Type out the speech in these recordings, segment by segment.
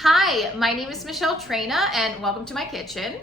Hi, my name is Michele Traina and welcome to my kitchen.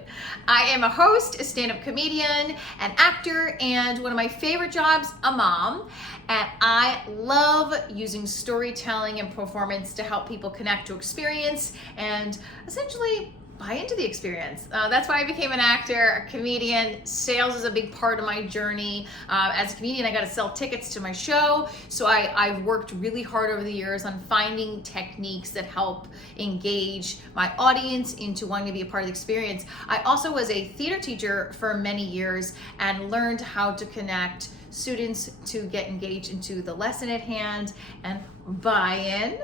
I am a host, a stand-up comedian, an actor, and one of my favorite jobs, a mom. And I love using storytelling and performance to help people connect to experience and essentially buy into the experience. That's why I became an actor, a comedian. Sales is a big part of my journey. As a comedian, I got to sell tickets to my show. So I've worked really hard over the years on finding techniques that help engage my audience into wanting to be a part of the experience. I also was a theater teacher for many years and learned how to connect students to get engaged into the lesson at hand and buy-in.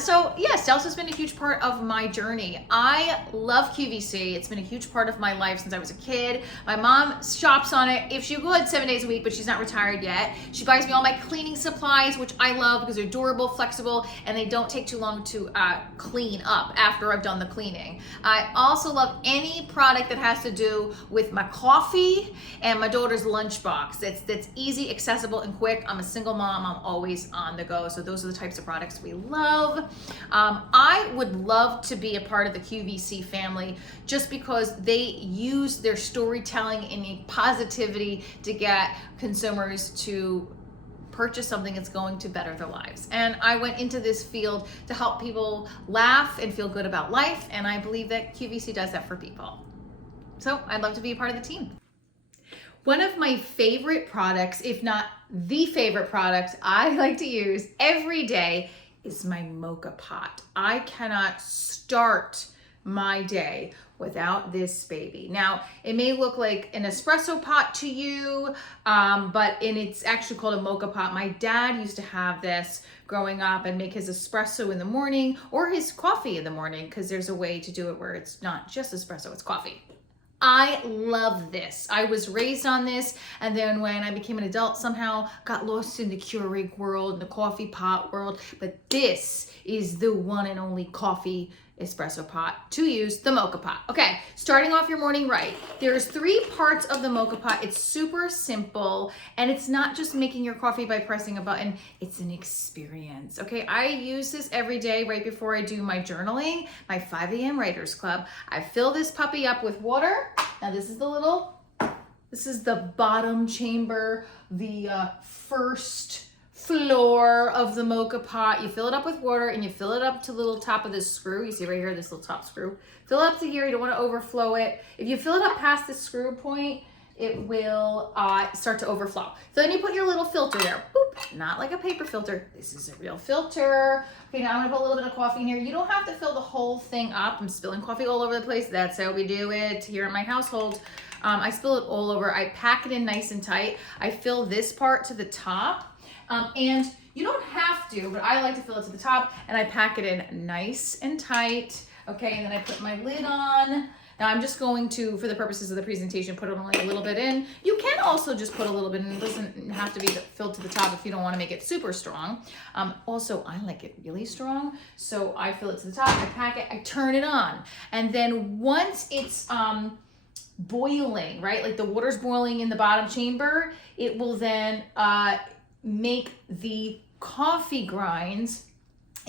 So yes, sales has been a huge part of my journey. I love QVC. It's been a huge part of my life since I was a kid. My mom shops on it. If she would 7 days a week, but she's not retired yet. She buys me all my cleaning supplies, which I love because they're durable, flexible, and they don't take too long to clean up after I've done the cleaning. I also love any product that has to do with my coffee and my daughter's lunchbox. That's easy, accessible, and quick. I'm a single mom. I'm always on the go. So those are the types of products we love. I would love to be a part of the QVC family just because they use their storytelling and positivity to get consumers to purchase something that's going to better their lives. And I went into this field to help people laugh and feel good about life, and I believe that QVC does that for people. So I'd love to be a part of the team. One of my favorite products, if not the favorite product I like to use every day, is my mocha pot. I cannot start my day without this baby. Now, it may look like an espresso pot to you, it's actually called a mocha pot. My dad used to have this growing up and make his espresso in the morning or his coffee in the morning, because there's a way to do it where it's not just espresso, it's coffee. I love this. I was raised on this, and then when I became an adult, somehow got lost in the Keurig world, and the coffee pot world, but this is the one and only coffee espresso pot to use, the mocha pot. Okay, starting off your morning right. There's 3 parts of the mocha pot. It's super simple, and it's not just making your coffee by pressing a button, it's an experience. Okay, I use this every day right before I do my journaling, my 5 a.m. Writers Club. I fill this puppy up with water. Now this is the bottom chamber, the first floor of the mocha pot. You fill it up with water and you fill it up to the little top of this screw. You see right here, this little top screw. Fill it up to here. You don't want to overflow it. If you fill it up past the screw point, it will start to overflow. So then you put your little filter there. Boop. Not like a paper filter. This is a real filter. Okay, now I'm gonna put a little bit of coffee in here. You don't have to fill the whole thing up. I'm spilling coffee all over the place. That's how we do it here in my household. I spill it all over. I pack it in nice and tight. I fill this part to the top. And you don't have to, but I like to fill it to the top, and I pack it in nice and tight. Okay, and then I put my lid on. Now I'm just going to, for the purposes of the presentation, put only a little bit in. You can also just put a little bit in. It doesn't have to be filled to the top if you don't want to make it super strong. Also, I like it really strong, so I fill it to the top, I pack it, I turn it on. And then once it's boiling, right, like the water's boiling in the bottom chamber, it will then make the coffee grinds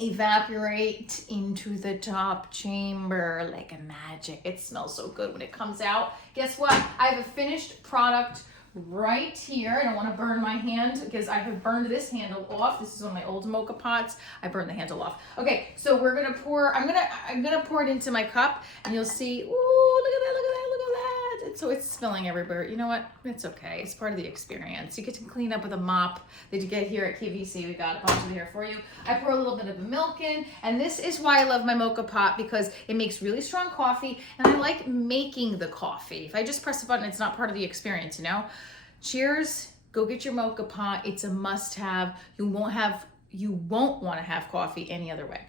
evaporate into the top chamber like a magic. It smells so good when it comes out. Guess what? I have a finished product right here. I don't want to burn my hand because I have burned this handle off. This is one of my old mocha pots. I burned the handle off. Okay, so we're gonna pour. I'm gonna pour it into my cup, and you'll see. Ooh, look at that! Look at that! Look at that! So it's spilling everywhere. You know what? It's okay. It's part of the experience. You get to clean up with a mop that you get here at QVC. We got a bunch of here for you. I pour a little bit of milk in, and this is why I love my mocha pot, because it makes really strong coffee, and I like making the coffee. If I just press a button, it's not part of the experience, you know? Cheers. Go get your mocha pot. It's a must-have. You won't want to have coffee any other way.